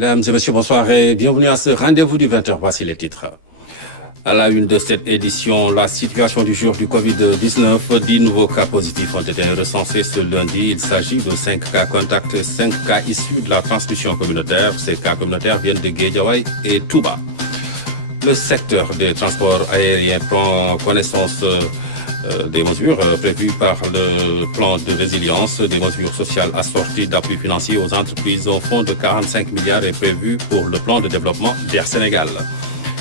Mesdames et messieurs, bonsoir et bienvenue à ce rendez-vous du 20h. Voici les titres. À la une de cette édition, la situation du jour du Covid-19. 10 nouveaux cas positifs ont été recensés ce lundi. Il s'agit de 5 cas contacts et 5 cas issus de la transmission communautaire. Ces cas communautaires viennent de Guédiawaye et Touba. Le secteur des transports aériens prend connaissance des mesures prévues par le plan de résilience, des mesures sociales assorties d'appui financier aux entreprises. Un fonds de 45 milliards est prévu pour le plan de développement d'Air Sénégal.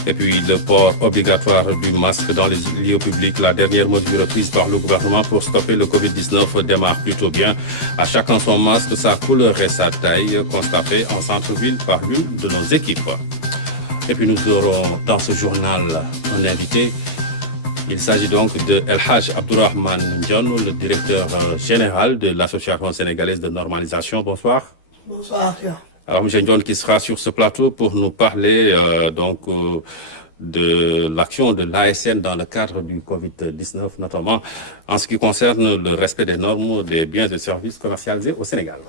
Et puis le port obligatoire du masque dans les lieux publics, la dernière mesure prise par le gouvernement pour stopper le Covid-19 démarre plutôt bien. À chacun son masque, sa couleur et sa taille, constaté en centre-ville par l'une de nos équipes. Et puis nous aurons dans ce journal un invité. Il s'agit donc de El Hadj Abdourahmane Ndione, le directeur général de l'Association sénégalaise de normalisation. Bonsoir. Bonsoir. Alors, M. Ndione qui sera sur ce plateau pour nous parler de l'action de l'ASN dans le cadre du Covid-19, notamment en ce qui concerne le respect des normes des biens et services commercialisés au Sénégal.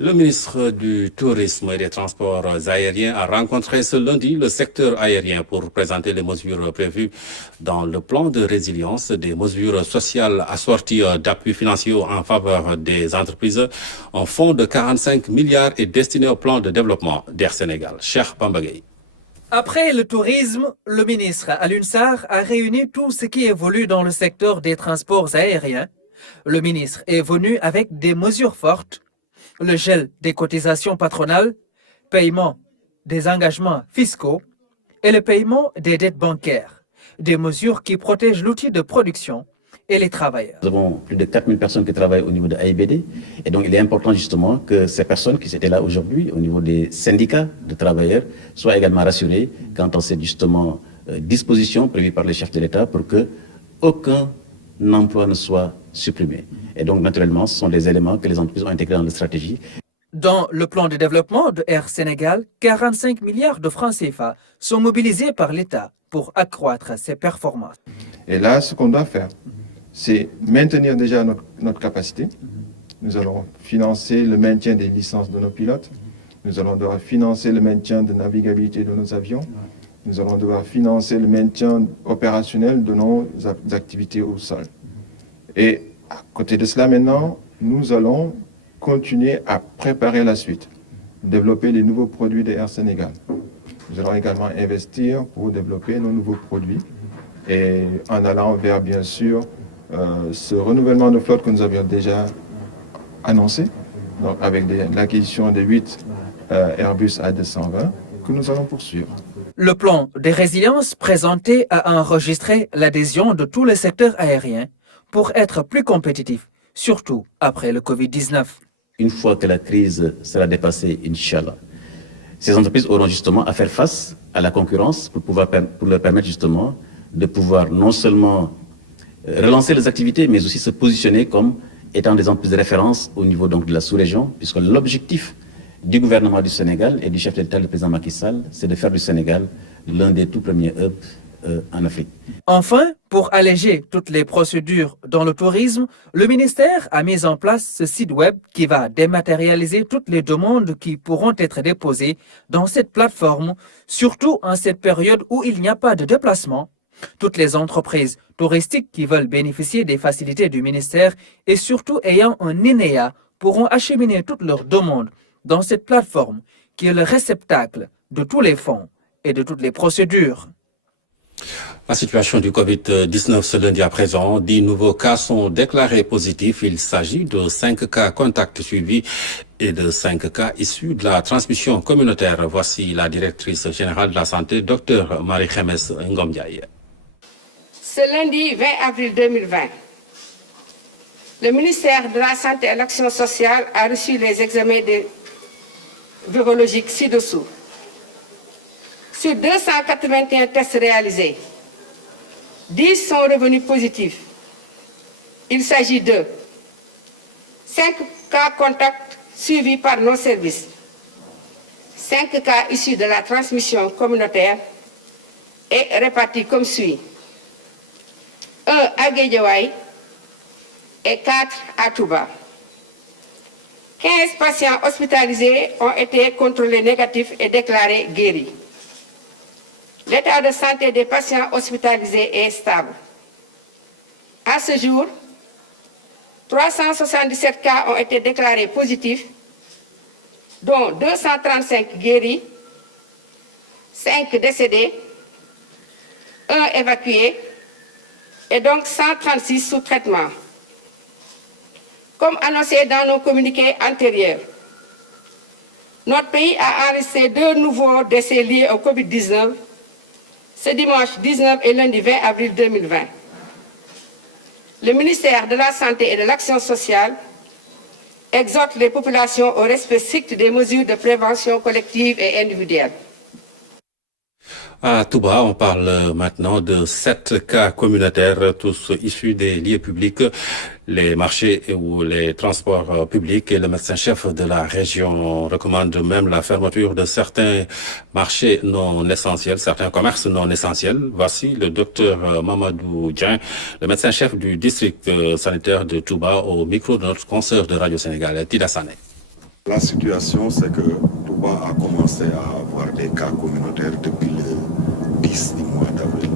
Le ministre du Tourisme et des Transports aériens a rencontré ce lundi le secteur aérien pour présenter les mesures prévues dans le plan de résilience, des mesures sociales assorties d'appui financier en faveur des entreprises. Un fonds de 45 milliards est destiné au plan de développement d'Air Sénégal. Cheikh Bamba Gueye. Après le tourisme, le ministre Alioune Sarr a réuni tout ce qui évolue dans le secteur des transports aériens. Le ministre est venu avec des mesures fortes. Le gel des cotisations patronales, paiement des engagements fiscaux et le paiement des dettes bancaires, des mesures qui protègent l'outil de production et les travailleurs. Nous avons plus de 4000 personnes qui travaillent au niveau de AIBD et donc il est important justement que ces personnes qui étaient là aujourd'hui au niveau des syndicats de travailleurs soient également rassurées quant à ces justement dispositions prévues par le chef de l'État pour que aucun emploi ne soit supprimé. Et donc, naturellement, ce sont des éléments que les entreprises ont intégrés dans la stratégie. Dans le plan de développement de Air Sénégal, 45 milliards de francs CFA sont mobilisés par l'État pour accroître ses performances. Et là, ce qu'on doit faire, c'est maintenir déjà notre capacité. Nous allons financer le maintien des licences de nos pilotes. Nous allons devoir financer le maintien de navigabilité de nos avions. Nous allons devoir financer le maintien opérationnel de nos activités au sol. Et à côté de cela, maintenant, nous allons continuer à préparer la suite, développer les nouveaux produits d'Air Sénégal. Nous allons également investir pour développer nos nouveaux produits et en allant vers, bien sûr, ce renouvellement de flotte que nous avions déjà annoncé, donc avec l'acquisition de 8 Airbus A220 que nous allons poursuivre. Le plan de résilience présenté a enregistré l'adhésion de tous les secteurs aériens pour être plus compétitif, surtout après le Covid-19. Une fois que la crise sera dépassée, Inch'Allah, ces entreprises auront justement à faire face à la concurrence pour leur permettre justement de pouvoir non seulement relancer les activités, mais aussi se positionner comme étant des entreprises de référence au niveau donc de la sous-région, puisque l'objectif du gouvernement du Sénégal et du chef de l'État, le président Macky Sall, c'est de faire du Sénégal l'un des tout premiers hubs en Afrique. Enfin, pour alléger toutes les procédures dans le tourisme, le ministère a mis en place ce site web qui va dématérialiser toutes les demandes qui pourront être déposées dans cette plateforme, surtout en cette période où il n'y a pas de déplacement. Toutes les entreprises touristiques qui veulent bénéficier des facilités du ministère et surtout ayant un INEA pourront acheminer toutes leurs demandes dans cette plateforme qui est le réceptacle de tous les fonds et de toutes les procédures. La situation du Covid-19 ce lundi à présent, 10 nouveaux cas sont déclarés positifs. Il s'agit de 5 cas contacts suivis et de 5 cas issus de la transmission communautaire. Voici la directrice générale de la santé, Dr Marie-Khémesse Ngom-Ndiaye. Ce lundi 20 avril 2020, le ministère de la Santé et de l'Action sociale a reçu les examens virologiques ci-dessous. Sur 281 tests réalisés, 10 sont revenus positifs. Il s'agit de 5 cas contacts suivis par nos services, 5 cas issus de la transmission communautaire et répartis comme suit. 1 à Guédiawaye et 4 à Touba. 15 patients hospitalisés ont été contrôlés négatifs et déclarés guéris. L'état de santé des patients hospitalisés est stable. À ce jour, 377 cas ont été déclarés positifs, dont 235 guéris, 5 décédés, 1 évacué et donc 136 sous traitement. Comme annoncé dans nos communiqués antérieurs, notre pays a enregistré 2 nouveaux décès liés au Covid-19 ce dimanche 19 et lundi 20 avril 2020. Le ministère de la Santé et de l'Action sociale exhorte les populations au respect strict des mesures de prévention collective et individuelle. À Touba, on parle maintenant de 7 cas communautaires, tous issus des lieux publics, les marchés ou les transports publics. Et le médecin-chef de la région recommande même la fermeture de certains marchés non essentiels, certains commerces non essentiels. Voici le docteur Mamadou Dieng, le médecin-chef du district sanitaire de Touba, au micro de notre consoeur de Radio Sénégal, Tida Sané. La situation, c'est que Touba a commencé à avoir des cas communautaires depuis le 10 du mois d'avril.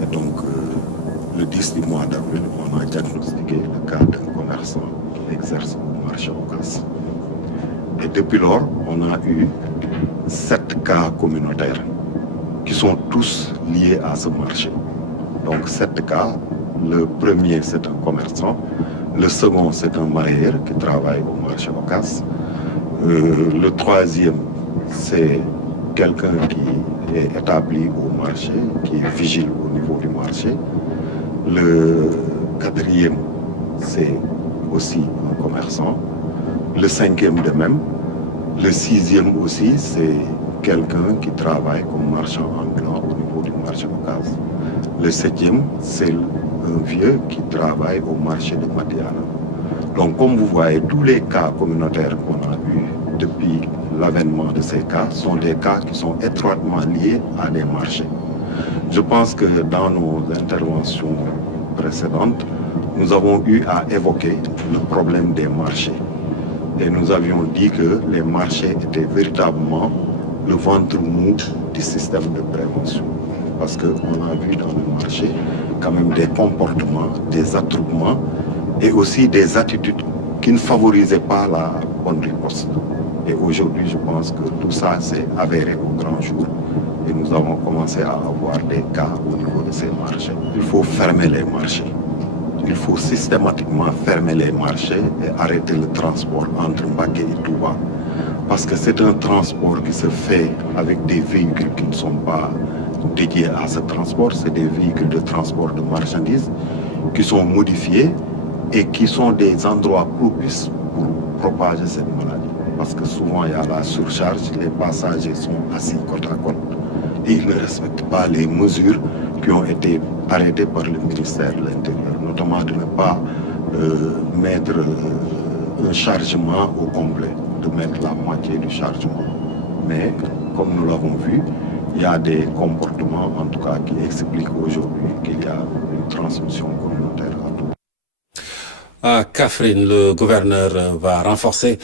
Et donc, le 10 du mois d'avril, on a diagnostiqué le cas d'un commerçant qui exerce au marché Ocass. Et depuis lors, on a eu 7 cas communautaires qui sont tous liés à ce marché. Donc, 7 cas. Le premier, c'est un commerçant. Le second, c'est un marailleur qui travaille au marché Ocass. Le troisième, c'est quelqu'un qui est établi au marché, qui est vigile au niveau du marché. Le quatrième, c'est aussi un commerçant. Le cinquième de même. Le sixième aussi, c'est quelqu'un qui travaille comme marchand ambulant au niveau du marché Ocass. Le septième, c'est un vieux qui travaille au marché de Madiana. Donc, comme vous voyez, tous les cas communautaires qu'on a eus depuis l'avènement de ces cas sont des cas qui sont étroitement liés à des marchés. Je pense que dans nos interventions précédentes, nous avons eu à évoquer le problème des marchés. Et nous avions dit que les marchés étaient véritablement le ventre mou du système de prévention. Parce qu'on a vu dans le marché quand même des comportements, des attroupements et aussi des attitudes qui ne favorisaient pas la bonne riposte. Et aujourd'hui, je pense que tout ça s'est avéré au grand jour. Et nous avons commencé à avoir des cas au niveau de ces marchés. Il faut fermer les marchés. Il faut systématiquement fermer les marchés et arrêter le transport entre Mbacké et Touba. Parce que c'est un transport qui se fait avec des véhicules qui ne sont pas dédiés à ce transport. C'est des véhicules de transport de marchandises qui sont modifiés et qui sont des endroits propices pour propager cette maladie. Parce que souvent il y a la surcharge, les passagers sont assis côte à côte et ils ne respectent pas les mesures qui ont été arrêtées par le ministère de l'Intérieur, notamment de ne pas mettre un chargement au complet, de mettre la moitié du chargement. Mais comme nous l'avons vu, il y a des comportements en tout cas qui expliquent aujourd'hui qu'il y a une transmission communautaire à tout. À Kaffrine, le gouverneur va renforcer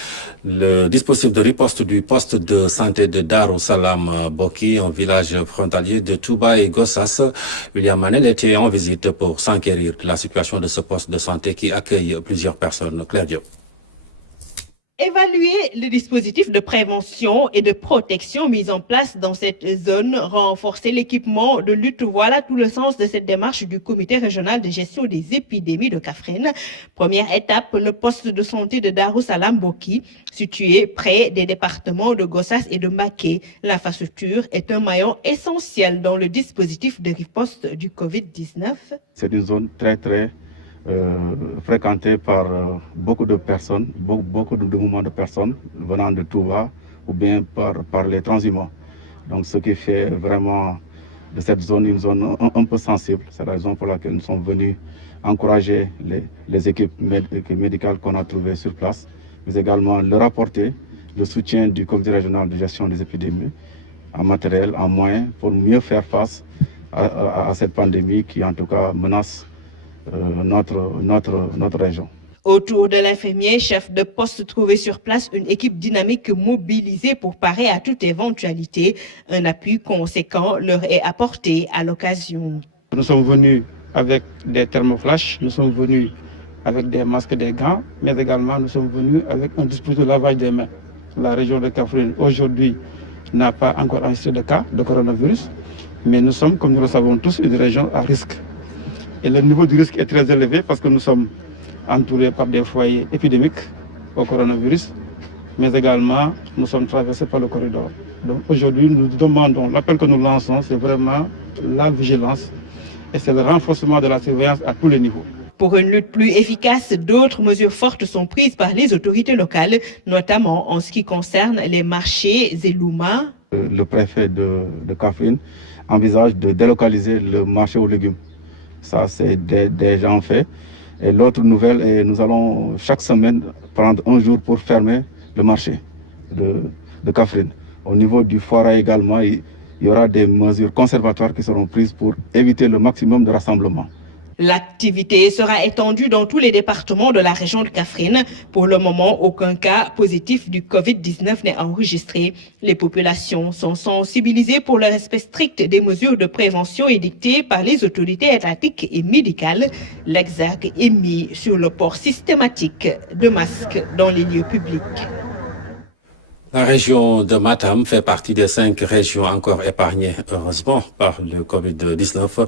le dispositif de riposte du poste de santé de Darou Salam Boki, un village frontalier de Touba et Gossas. William Manel était en visite pour s'enquérir de la situation de ce poste de santé qui accueille plusieurs personnes. Claire Diop. Évaluer le dispositif de prévention et de protection mis en place dans cette zone, renforcer l'équipement de lutte, voilà tout le sens de cette démarche du comité régional de gestion des épidémies de Kaffrine. Première étape, le poste de santé de Darou Salam Boki, situé près des départements de Gossas et de Mbacké. L'infrastructure est un maillon essentiel dans le dispositif de riposte du Covid-19. C'est une zone très fréquentée par beaucoup de personnes, beaucoup de mouvements de personnes venant de Touba ou bien par les transhumants. Donc ce qui fait vraiment de cette zone une zone un peu sensible. C'est la raison pour laquelle nous sommes venus encourager les équipes médicales qu'on a trouvées sur place, mais également leur apporter le soutien du comité régional de gestion des épidémies en matériel, en moyens, pour mieux faire face à cette pandémie qui en tout cas menace notre région. Autour de l'infirmier, chef de poste trouvé sur place, une équipe dynamique mobilisée pour parer à toute éventualité. Un appui conséquent leur est apporté à l'occasion. Nous sommes venus avec des thermoflash, nous sommes venus avec des masques et des gants, mais également nous sommes venus avec un dispositif de lavage des mains. La région de Kaffrine aujourd'hui n'a pas encore enregistré de cas de coronavirus, mais nous sommes, comme nous le savons tous, une région à risque. Et le niveau du risque est très élevé parce que nous sommes entourés par des foyers épidémiques au coronavirus, mais également nous sommes traversés par le corridor. Donc aujourd'hui, nous demandons, l'appel que nous lançons, c'est vraiment la vigilance et c'est le renforcement de la surveillance à tous les niveaux. Pour une lutte plus efficace, d'autres mesures fortes sont prises par les autorités locales, notamment en ce qui concerne les marchés Zeluma. Le préfet de Kaffrine envisage de délocaliser le marché aux légumes. Ça, c'est déjà en fait. Et l'autre nouvelle, nous allons chaque semaine prendre un jour pour fermer le marché de Kaffrine. Au niveau du foirail également, il y aura des mesures conservatoires qui seront prises pour éviter le maximum de rassemblement. L'activité sera étendue dans tous les départements de la région de Kaffrine. Pour le moment, aucun cas positif du Covid-19 n'est enregistré. Les populations sont sensibilisées pour le respect strict des mesures de prévention édictées par les autorités étatiques et médicales. L'exergue est mis sur le port systématique de masques dans les lieux publics. La région de Matam fait partie des 5 régions encore épargnées, heureusement, par le Covid-19.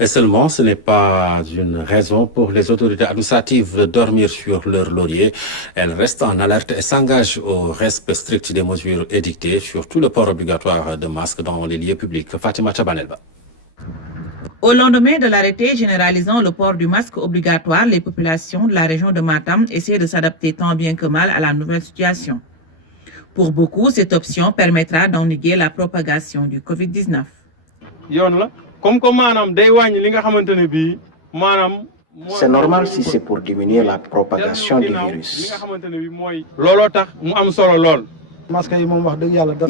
Et seulement, ce n'est pas une raison pour les autorités administratives de dormir sur leur laurier. Elles restent en alerte et s'engagent au respect strict des mesures édictées, surtout le port obligatoire de masques dans les lieux publics. Fatima Chabanelba. Au lendemain de l'arrêté généralisant le port du masque obligatoire, les populations de la région de Matam essaient de s'adapter tant bien que mal à la nouvelle situation. Pour beaucoup, cette option permettra d'endiguer la propagation du Covid-19. C'est normal si c'est pour diminuer la propagation du virus.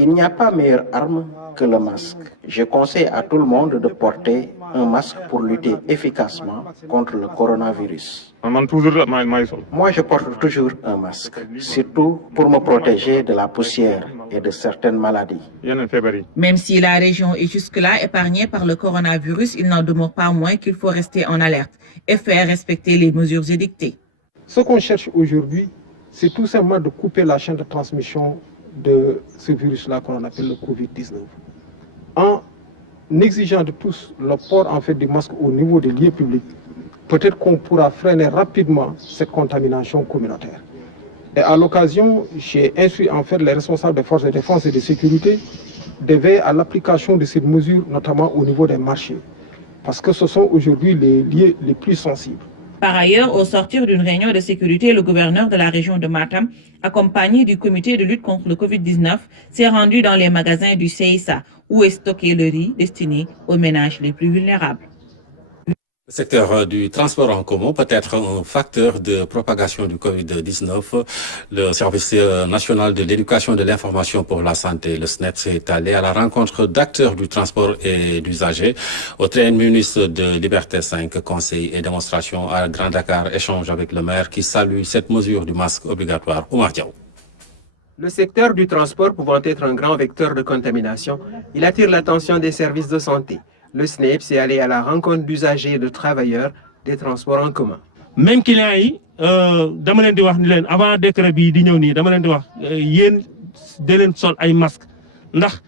Il n'y a pas meilleure arme que le masque. Je conseille à tout le monde de porter un masque pour lutter efficacement contre le coronavirus. Moi, je porte toujours un masque, surtout pour me protéger de la poussière et de certaines maladies. Même si la région est jusque-là épargnée par le coronavirus, il n'en demeure pas moins qu'il faut rester en alerte et faire respecter les mesures édictées. Ce qu'on cherche aujourd'hui, c'est tout simplement de couper la chaîne de transmission de ce virus-là qu'on appelle le Covid-19. En exigeant de tous le port du masque au niveau des lieux publics, peut-être qu'on pourra freiner rapidement cette contamination communautaire. Et à l'occasion, j'ai instruit les responsables des forces de défense et de sécurité de veiller à l'application de ces mesures, notamment au niveau des marchés, parce que ce sont aujourd'hui les lieux les plus sensibles. Par ailleurs, au sortir d'une réunion de sécurité, le gouverneur de la région de Matam, accompagné du comité de lutte contre le Covid-19, s'est rendu dans les magasins du CISA, où est stocké le riz destiné aux ménages les plus vulnérables. Le secteur du transport en commun peut être un facteur de propagation du Covid-19. Le Service national de l'éducation et de l'information pour la santé, le SNEP, s'est allé à la rencontre d'acteurs du transport et d'usagers au terminus de Liberté 5. Conseil et démonstration à Grand Dakar, échange avec le maire qui salue cette mesure du masque obligatoire. Oumar Diaw. Le secteur du transport pouvant être un grand vecteur de contamination, il attire l'attention des services de santé. Le SNEP s'est allé à la rencontre d'usagers et de travailleurs des transports en commun. Même clients yi dama leen di wax ni leen avant décret bi di ñëw nii dama leen di wax yéen de leen sol ay masque ndax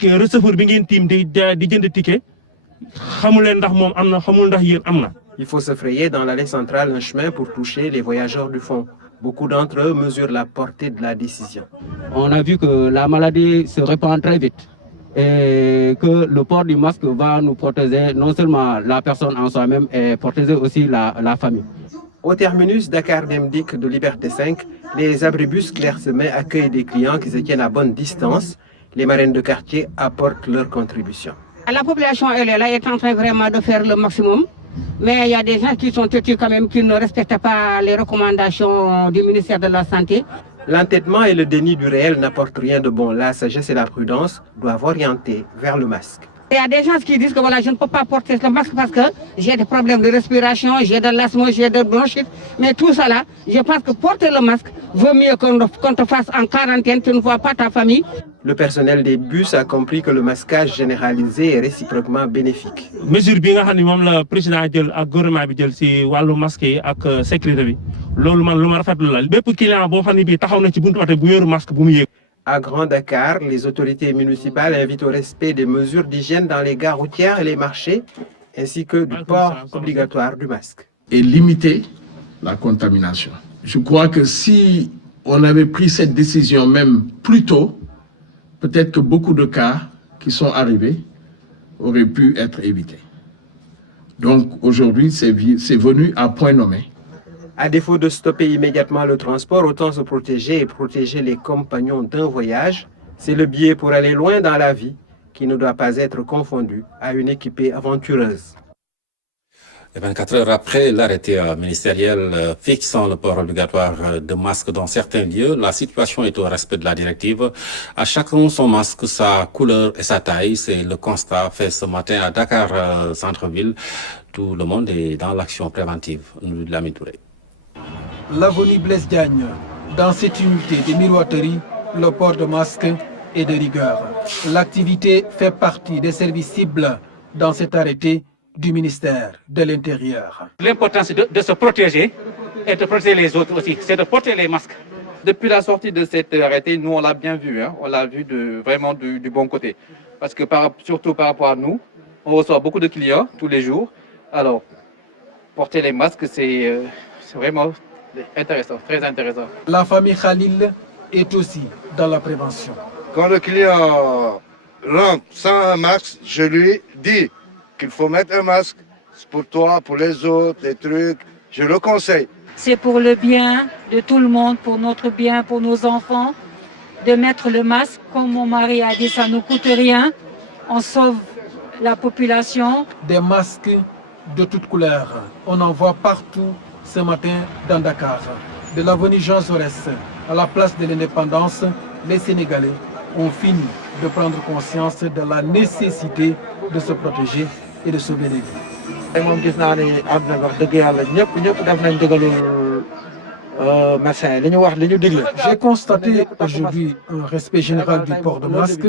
receveur bi ngeen tiim di jënd ticket xamul leen ndax moom am na xamul ndax yéen am na. Il faut se frayer dans l'allée centrale un chemin pour toucher les voyageurs du fond. Beaucoup d'entre eux mesurent la portée de la décision. On a vu que la maladie se répand très vite. Et que le port du masque va nous protéger non seulement la personne en soi-même, et protéger aussi la famille. Au terminus Dakar Demdik de Liberté 5, les abribus clairsemés accueillent des clients qui se tiennent à bonne distance. Les marraines de quartier apportent leur contribution. La population, elle est là, est en train vraiment de faire le maximum. Mais il y a des gens qui sont têtus quand même, qui ne respectent pas les recommandations du ministère de la Santé. L'entêtement et le déni du réel n'apportent rien de bon. La sagesse et la prudence doivent orienter vers le masque. Il y a des gens qui disent que voilà, je ne peux pas porter le masque parce que j'ai des problèmes de respiration, j'ai de l'asthme, j'ai de bronchite. Mais tout ça là, je pense que porter le masque vaut mieux qu'on te fasse en quarantaine, tu ne vois pas ta famille. Le personnel des bus a compris que le masquage généralisé est réciproquement bénéfique. Mesure bi nga xam ne moom la président jël ak gouvernement bi jël ci wàllu masque yi ak sécurité bi loolu man lu ma rafetlu la bépp client boo xam ne bii taxaw na ci buntu oto bu yoru masque bu mu yéeg. À Grand Dakar, les autorités municipales invitent au respect des mesures d'hygiène dans les gares routières et les marchés, ainsi que du port obligatoire du masque. Et limiter la contamination. Je crois que si on avait pris cette décision même plus tôt, peut-être que beaucoup de cas qui sont arrivés auraient pu être évités. Donc aujourd'hui, c'est venu à point nommé. À défaut de stopper immédiatement le transport, autant se protéger et protéger les compagnons d'un voyage. C'est le biais pour aller loin dans la vie qui ne doit pas être confondu à une équipée aventureuse. Et 24 heures après l'arrêté ministériel fixant le port obligatoire de masques dans certains lieux, la situation est au respect de la directive. À chacun son masque, sa couleur et sa taille. C'est le constat fait ce matin à Dakar centre-ville. Tout le monde est dans l'action préventive. Lamine Touré. L'avenue Blaise Diagne, dans cette unité de miroiterie, le port de masque est de rigueur. L'activité fait partie des services cibles dans cet arrêté du ministère de l'Intérieur. L'important c'est de se protéger et de protéger les autres aussi, c'est de porter les masques. Depuis la sortie de cet arrêté, nous on l'a bien vu, on l'a vu vraiment du bon côté. Parce que surtout par rapport à nous, on reçoit beaucoup de clients tous les jours. Alors, porter les masques, c'est vraiment intéressant, très intéressant. La famille Khalil est aussi dans la prévention. Quand le client rentre sans un masque, je lui dis qu'il faut mettre un masque. C'est pour toi, pour les autres, les trucs. Je le conseille. C'est pour le bien de tout le monde, pour notre bien, pour nos enfants, de mettre le masque. Comme mon mari a dit, ça ne coûte rien. On sauve la population. Des masques de toutes couleurs. On en voit partout ce matin dans Dakar. De l'avenue Jean Jaurès à la place de l'Indépendance, les Sénégalais ont fini de prendre conscience de la nécessité de se protéger et de sauver les vies. J'ai constaté aujourd'hui un respect général du port de masque.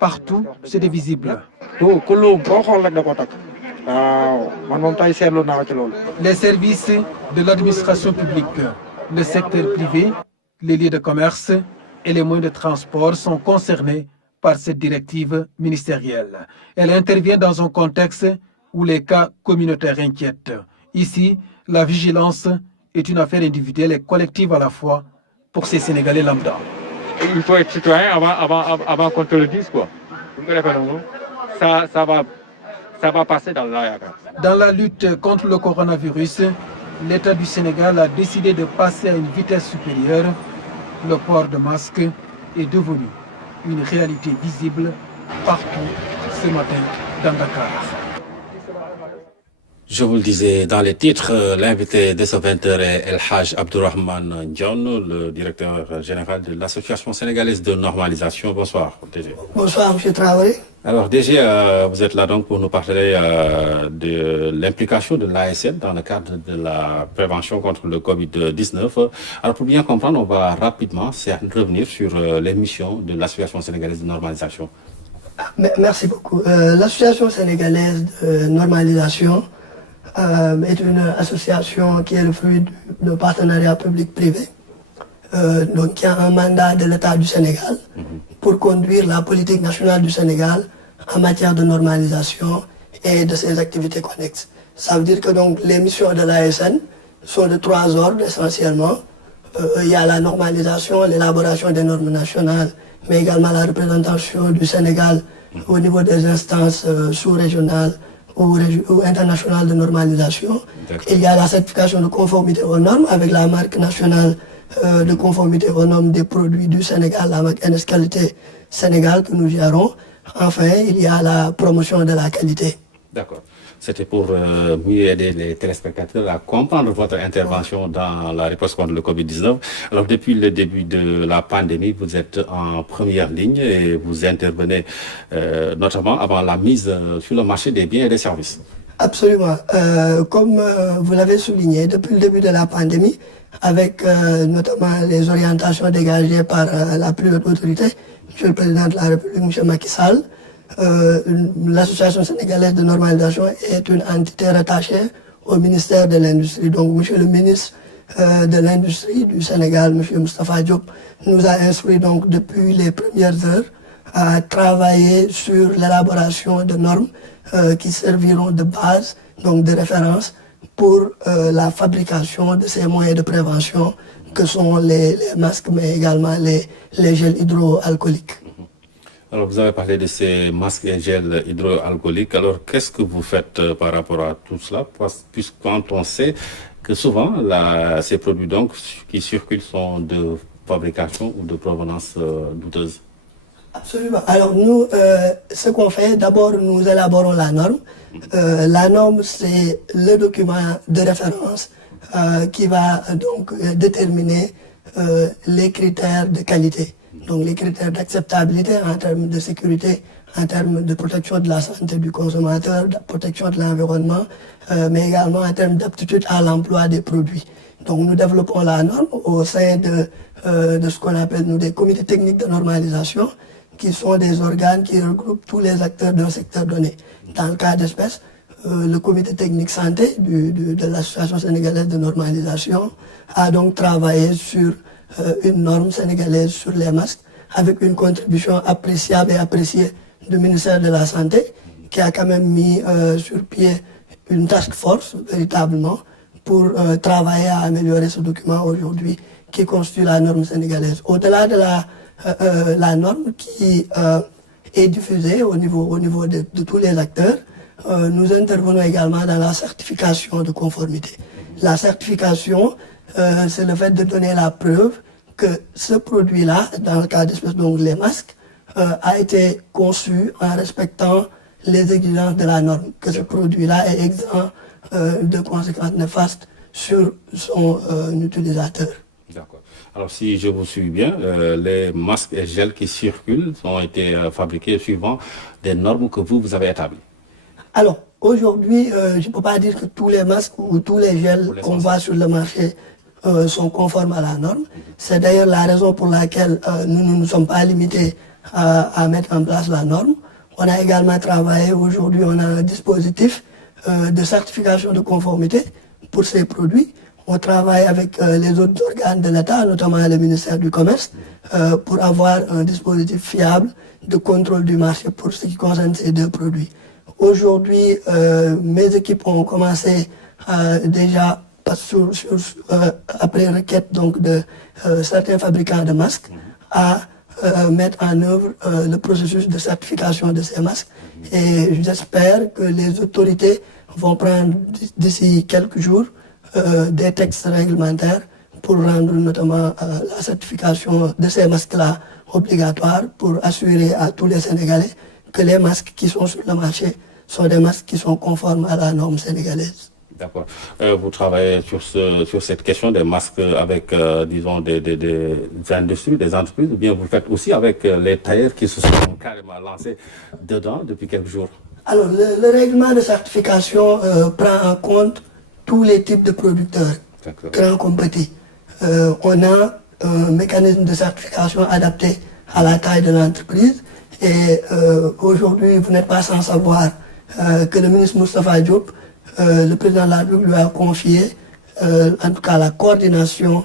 Partout, c'est visible. Les services de l'administration publique, le secteur privé, les lieux de commerce et les moyens de transport sont concernés par cette directive ministérielle. Elle intervient dans un contexte où les cas communautaires inquiètent. Ici, la vigilance est une affaire individuelle et collective à la fois pour ces Sénégalais lambda. Il faut être citoyen avant qu'on te le dise, quoi. Ça va passer dans l'air. Dans la lutte contre le coronavirus, l'État du Sénégal a décidé de passer à une vitesse supérieure. Le port de masque est devenu une réalité visible partout ce matin dans Dakar. Je vous le disais dans les titres, l'invité de ce 20h est El Haj Abdourahmane Dione, le directeur général de l'Association sénégalaise de normalisation. Bonsoir, DG. Bonsoir, M. Traoré. Alors, DG, vous êtes là donc pour nous parler de l'implication de l'ASN dans le cadre de la prévention contre le Covid-19. Alors, pour bien comprendre, on va rapidement revenir sur les missions de l'Association sénégalaise de normalisation. Merci beaucoup. L'Association sénégalaise de normalisation est une association qui est le fruit de partenariat public-privé, donc qui a un mandat de l'État du Sénégal pour conduire la politique nationale du Sénégal en matière de normalisation et de ses activités connexes. Ça veut dire que donc les missions de l'ASN sont de 3 ordres essentiellement. Il y a la normalisation, l'élaboration des normes nationales, mais également la représentation du Sénégal au niveau des instances sous-régionales ou internationales de normalisation. Il y a la certification de conformité aux normes avec la marque nationale de conformité aux normes des produits du Sénégal, la marque NS Qualité Sénégal que nous gérons. Enfin, il y a la promotion de la qualité. D'accord. C'était pour mieux aider les téléspectateurs à comprendre votre intervention dans la réponse contre le Covid-19. Alors, depuis le début de la pandémie, vous êtes en première ligne et vous intervenez notamment avant la mise sur le marché des biens et des services. Absolument. Comme vous l'avez souligné, depuis le début de la pandémie, avec notamment les orientations dégagées par la plus haute autorité, M. le Président de la République, M. Macky Sall, l'Association sénégalaise de normalisation est une entité rattachée au ministère de l'Industrie. Donc, M. le ministre de l'Industrie du Sénégal, M. Moustapha Diop, nous a instruit donc depuis les premières heures à travailler sur l'élaboration de normes qui serviront de base, donc de référence pour la fabrication de ces moyens de prévention que sont les masques, mais également les gels hydroalcooliques. Alors, vous avez parlé de ces masques et gels hydroalcooliques. Alors, qu'est-ce que vous faites par rapport à tout cela? Puisque quand on sait que souvent, ces produits donc, qui circulent sont de fabrication ou de provenance douteuse. Absolument. Alors, nous, ce qu'on fait, d'abord, nous élaborons la norme. La norme, c'est le document de référence qui va donc déterminer les critères de qualité. Donc les critères d'acceptabilité en termes de sécurité, en termes de protection de la santé du consommateur, de protection de l'environnement, mais également en termes d'aptitude à l'emploi des produits. Donc nous développons la norme au sein de ce qu'on appelle nous des comités techniques de normalisation, qui sont des organes qui regroupent tous les acteurs d'un secteur donné. Dans le cas d'espèce, le comité technique santé de l'Association sénégalaise de normalisation a donc travaillé sur une norme sénégalaise sur les masques avec une contribution appréciable et appréciée du ministère de la Santé qui a quand même mis sur pied une task force véritablement pour travailler à améliorer ce document aujourd'hui qui constitue la norme sénégalaise. Au-delà de la norme qui est diffusée au niveau de tous les acteurs, nous intervenons également dans la certification de conformité. La certification, c'est le fait de donner la preuve que ce produit-là, dans le cas d'espèce donc les masques, a été conçu en respectant les exigences de la norme, que ce produit-là est exempt de conséquences néfastes sur son utilisateur. D'accord. Alors si je vous suis bien, les masques et gels qui circulent ont été fabriqués suivant des normes que vous avez établies. Alors, aujourd'hui, je ne peux pas dire que tous les masques ou tous les gels qu'on voit sur le marché sont conformes à la norme. C'est d'ailleurs la raison pour laquelle nous ne nous sommes pas limités à mettre en place la norme. On a également travaillé, aujourd'hui on a un dispositif de certification de conformité pour ces produits. On travaille avec les autres organes de l'État, notamment le ministère du Commerce, pour avoir un dispositif fiable de contrôle du marché pour ce qui concerne ces deux produits. Aujourd'hui, mes équipes ont commencé déjà après requête donc de certains fabricants de masques à mettre en œuvre le processus de certification de ces masques. Et j'espère que les autorités vont prendre d'ici quelques jours des textes réglementaires pour rendre notamment la certification de ces masques-là obligatoire pour assurer à tous les Sénégalais que les masques qui sont sur le marché sont des masques qui sont conformes à la norme sénégalaise. D'accord. Vous travaillez sur cette question des masques avec, disons, des industries, des entreprises, ou bien vous faites aussi avec les tailleurs qui se sont carrément lancés dedans depuis quelques jours? Alors, le règlement de certification prend en compte tous les types de producteurs, grands comme petits. On a un mécanisme de certification adapté à la taille de l'entreprise et aujourd'hui, vous n'êtes pas sans savoir que le ministre Moustapha Diop, le président de la République, lui a confié en tout cas la coordination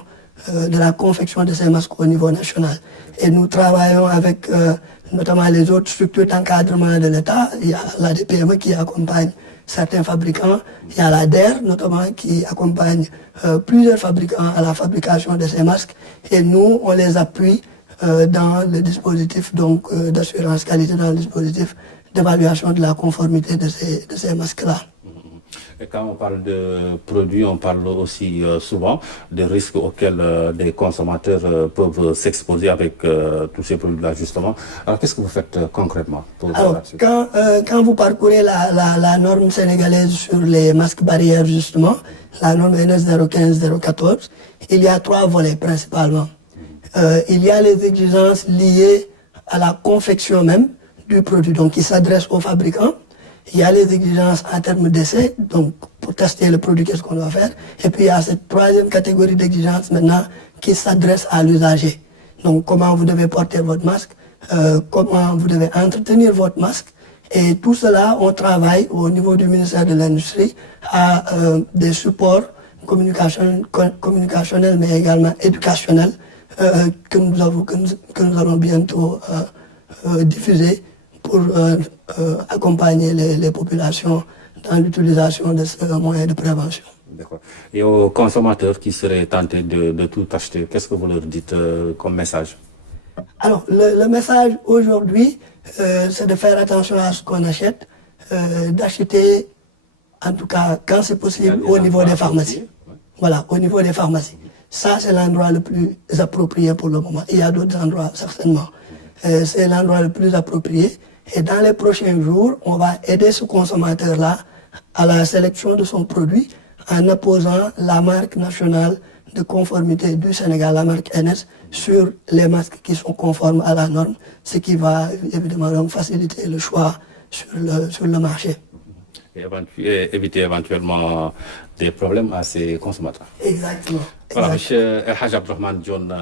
de la confection de ces masques au niveau national. Et nous travaillons avec notamment les autres structures d'encadrement de l'État. Il y a la DPME qui accompagne certains fabricants, il y a la DER notamment qui accompagne plusieurs fabricants à la fabrication de ces masques et nous on les appuie dans le dispositif donc d'assurance qualité, dans le dispositif d'évaluation de la conformité de ces masques-là. Et quand on parle de produits, on parle aussi souvent des risques auxquels des consommateurs peuvent s'exposer avec tous ces produits-là, justement. Alors, qu'est-ce que vous faites concrètement pour Alors, quand vous parcourez la norme sénégalaise sur les masques barrières, justement, la norme NS 015-014, il y a 3 volets principalement. Il y a les exigences liées à la confection même du produit, donc qui s'adresse aux fabricants. Il y a les exigences en termes d'essai, donc pour tester le produit, qu'est-ce qu'on doit faire. Et puis il y a cette 3e catégorie d'exigences maintenant qui s'adresse à l'usager. Donc comment vous devez porter votre masque, comment vous devez entretenir votre masque. Et tout cela, on travaille au niveau du ministère de l'Industrie à des supports communicationnels, mais également éducationnels que nous allons bientôt diffuser pour accompagner les populations dans l'utilisation de ce moyen de prévention. D'accord. Et aux consommateurs qui seraient tentés de tout acheter, qu'est-ce que vous leur dites comme message? Alors, le message aujourd'hui, c'est de faire attention à ce qu'on achète, d'acheter, en tout cas, quand c'est possible, au niveau des pharmacies. Voilà, au niveau des pharmacies. Ça, c'est l'endroit le plus approprié pour le moment. Il y a d'autres endroits, certainement. C'est l'endroit le plus approprié. Et dans les prochains jours, on va aider ce consommateur-là à la sélection de son produit en apposant la marque nationale de conformité du Sénégal, la marque NS, sur les masques qui sont conformes à la norme, ce qui va évidemment donc faciliter le choix sur le marché. Et éviter éventuellement des problèmes à ces consommateurs. Exactement. Voilà, M. El Hadj Abdourahmane Dione,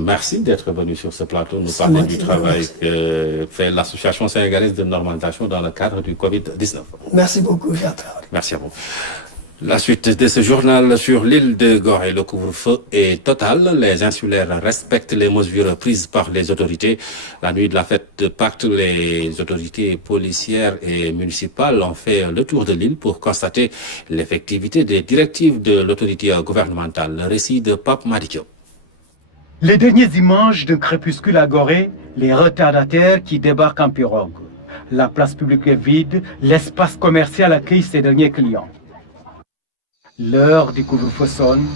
merci d'être venu sur ce plateau nous parler du travail que fait l'Association sénégalaise de normalisation dans le cadre du Covid-19. Merci beaucoup, Jacques. Merci à vous. La suite de ce journal sur l'île de Gorée, le couvre-feu est total. Les insulaires respectent les mesures prises par les autorités. La nuit de la fête de Pâques, les autorités policières et municipales ont fait le tour de l'île pour constater l'effectivité des directives de l'autorité gouvernementale. Le récit de Pape Madikio. Les dernières images d'un crépuscule à Gorée, les retardataires qui débarquent en pirogue. La place publique est vide, l'espace commercial accueille ses derniers clients. L'heure du couvre-feu sonne,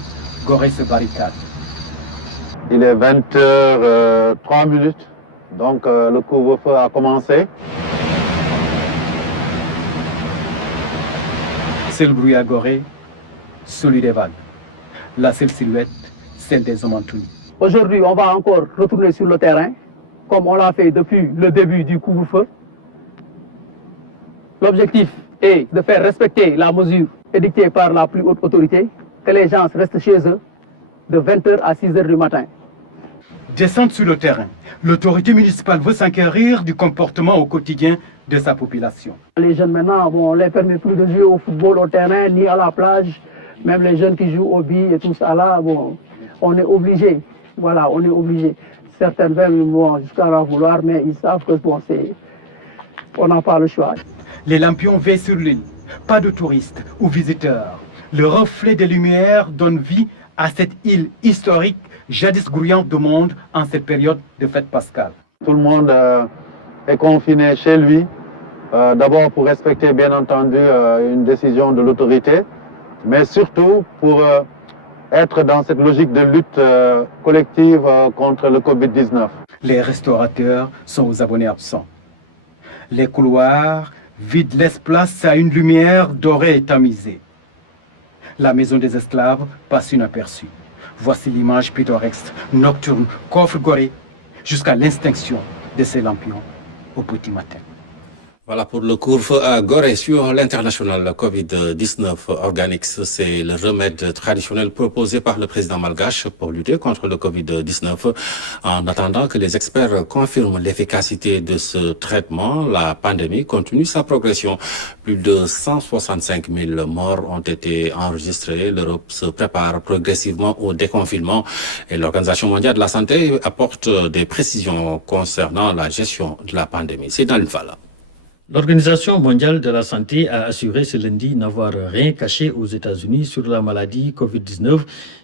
Gorée se barricade. Il est 20h03, donc le couvre-feu a commencé. Seul bruit à Gorée, celui des vagues. La seule silhouette, celle des hommes en tenue. Aujourd'hui, on va encore retourner sur le terrain, comme on l'a fait depuis le début du couvre-feu. L'objectif est de faire respecter la mesure édictée par la plus haute autorité, que les gens restent chez eux de 20h à 6h du matin. Descendre sur le terrain, l'autorité municipale veut s'enquérir du comportement au quotidien de sa population. Les jeunes maintenant, on ne les permet plus de jouer au football au terrain, ni à la plage. Même les jeunes qui jouent au billes et tout ça là, bon, on est obligé. Voilà, on est obligé. Certaines même vont jusqu'à la vouloir, mais ils savent que bon, on n'a pas le choix. Les lampions veillent sur l'île. Pas de touristes ou visiteurs. Le reflet des lumières donne vie à cette île historique, jadis grouillante de monde en cette période de fête pascale. Tout le monde est confiné chez lui, d'abord pour respecter bien entendu une décision de l'autorité, mais surtout pour être dans cette logique de lutte collective contre le Covid-19. Les restaurateurs sont aux abonnés absents. Les couloirs vide l'espace à une lumière dorée et tamisée. La maison des esclaves passe inaperçue. Voici l'image pittoresque, nocturne, qu'offre Gorée jusqu'à l'extinction de ces lampions au petit matin. Voilà pour le couvre-feu à Gorée sur l'international Covid-19 Organix. C'est le remède traditionnel proposé par le président malgache pour lutter contre le Covid-19. En attendant que les experts confirment l'efficacité de ce traitement, la pandémie continue sa progression. Plus de 165 000 morts ont été enregistrés. L'Europe se prépare progressivement au déconfinement et l'Organisation mondiale de la santé apporte des précisions concernant la gestion de la pandémie. C'est dans le Vala. L'Organisation mondiale de la santé a assuré ce lundi n'avoir rien caché aux États-Unis sur la maladie Covid-19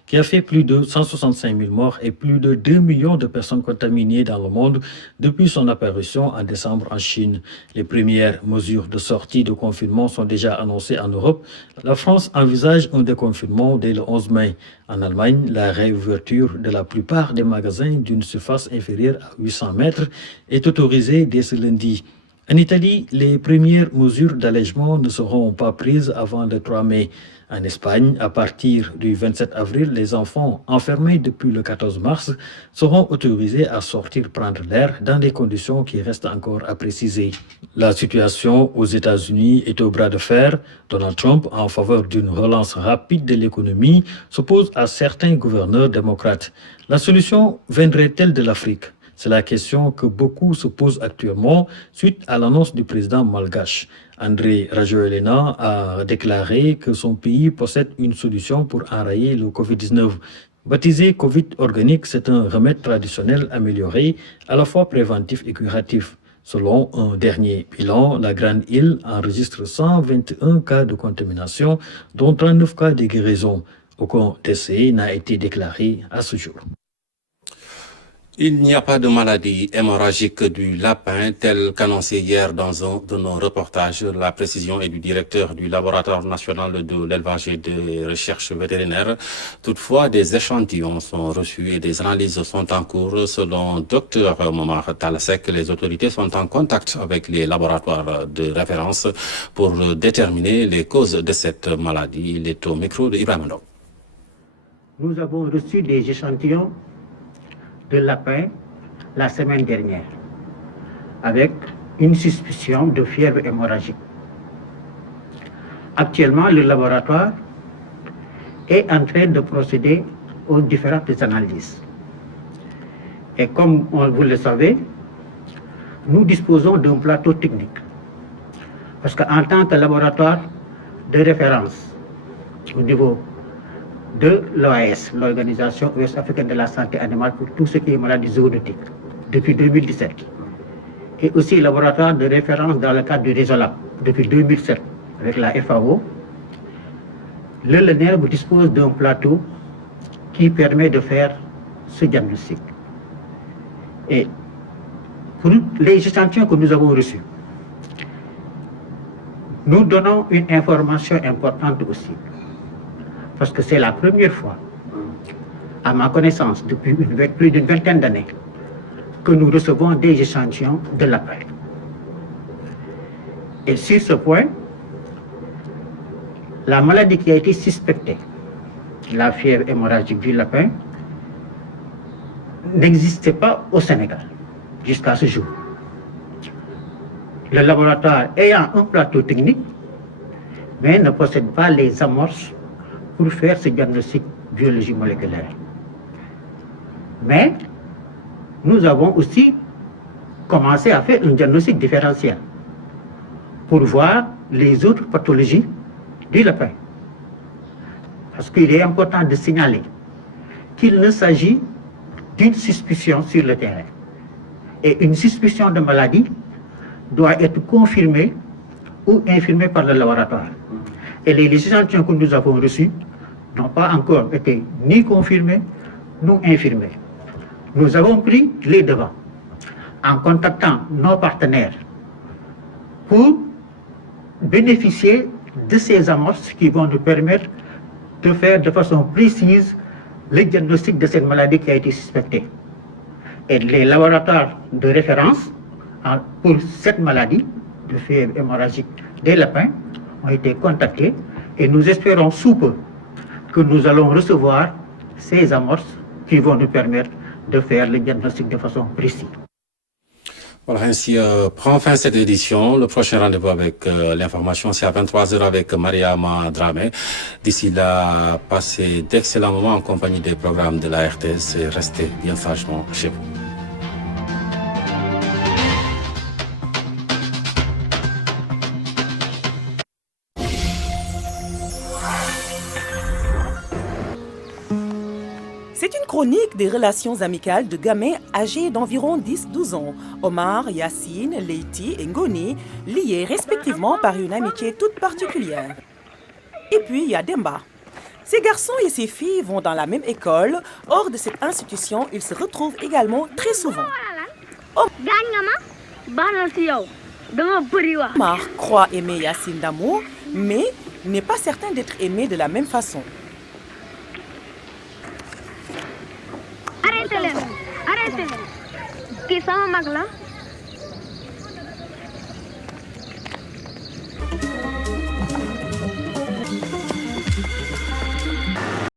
qui a fait plus de 165 000 morts et plus de 2 millions de personnes contaminées dans le monde depuis son apparition en décembre en Chine. Les premières mesures de sortie de confinement sont déjà annoncées en Europe. La France envisage un déconfinement dès le 11 mai. En Allemagne, la réouverture de la plupart des magasins d'une surface inférieure à 800 mètres est autorisée dès ce lundi. En Italie, les premières mesures d'allègement ne seront pas prises avant le 3 mai. En Espagne, à partir du 27 avril, les enfants enfermés depuis le 14 mars seront autorisés à sortir prendre l'air dans des conditions qui restent encore à préciser. La situation aux États-Unis est au bras de fer. Donald Trump, en faveur d'une relance rapide de l'économie, s'oppose à certains gouverneurs démocrates. La solution viendrait-elle de l'Afrique ? C'est la question que beaucoup se posent actuellement suite à l'annonce du président malgache. Andry Rajoelina a déclaré que son pays possède une solution pour enrayer le Covid-19. Baptisé Covid organique, c'est un remède traditionnel amélioré, à la fois préventif et curatif. Selon un dernier bilan, la Grande Île enregistre 121 cas de contamination, dont 39 cas de guérison. Aucun décès n'a été déclaré à ce jour. Il n'y a pas de maladie hémorragique du lapin, telle qu'annoncée hier dans un de nos reportages. La précision est du directeur du laboratoire national de l'élevage et des recherches vétérinaires. Toutefois, des échantillons sont reçus et des analyses sont en cours. Selon Dr Momar Talasek, les autorités sont en contact avec les laboratoires de référence pour déterminer les causes de cette maladie. Il est au micro de Ibrahim Ndong. Nous avons reçu des échantillons de lapin la semaine dernière avec une suspicion de fièvre hémorragique. Actuellement, le laboratoire est en train de procéder aux différentes analyses. Et comme vous le savez, nous disposons d'un plateau technique. Parce qu'en tant que laboratoire de référence au niveau de l'OAS, l'Organisation ouest-africaine de la santé animale pour tout ce qui est maladie zoonotique, depuis 2017. Et aussi laboratoire de référence dans le cadre du RESOLAP, depuis 2007, avec la FAO. Le LENERB dispose d'un plateau qui permet de faire ce diagnostic. Et pour les échantillons que nous avons reçus, nous donnons une information importante aussi. Parce que c'est la première fois, à ma connaissance, depuis plus d'une vingtaine d'années, que nous recevons des échantillons de lapin. Et sur ce point, la maladie qui a été suspectée, la fièvre hémorragique du lapin, n'existait pas au Sénégal jusqu'à ce jour. Le laboratoire ayant un plateau technique, mais ne possède pas les amorces pour faire ce diagnostic biologie moléculaire. Mais nous avons aussi commencé à faire un diagnostic différentiel pour voir les autres pathologies du lapin. Parce qu'il est important de signaler qu'il ne s'agit d'une suspicion sur le terrain. Et une suspicion de maladie doit être confirmée ou infirmée par le laboratoire. Et les échantillons que nous avons reçus n'ont pas encore été ni confirmés, ni infirmés. Nous avons pris les devants en contactant nos partenaires pour bénéficier de ces amorces qui vont nous permettre de faire de façon précise le diagnostic de cette maladie qui a été suspectée. Et les laboratoires de référence pour cette maladie de fièvre hémorragique des lapins ont été contactés et nous espérons sous peu que nous allons recevoir ces amorces qui vont nous permettre de faire le diagnostic de façon précise. Voilà, ainsi prend fin cette édition. Le prochain rendez-vous avec l'information, c'est à 23h avec Mariama Dramé. D'ici là, passez d'excellents moments en compagnie des programmes de la RTS et restez bien sagement chez vous. C'est une chronique des relations amicales de gamins âgés d'environ 10-12 ans. Omar, Yassine, Leiti et Ngoni, liés respectivement par une amitié toute particulière. Et puis il y a Demba. Ces garçons et ces filles vont dans la même école. Hors de cette institution, ils se retrouvent également très souvent. Omar croit aimer Yassine d'amour, mais n'est pas certain d'être aimé de la même façon. Arrêtez-le. Qui sama mag la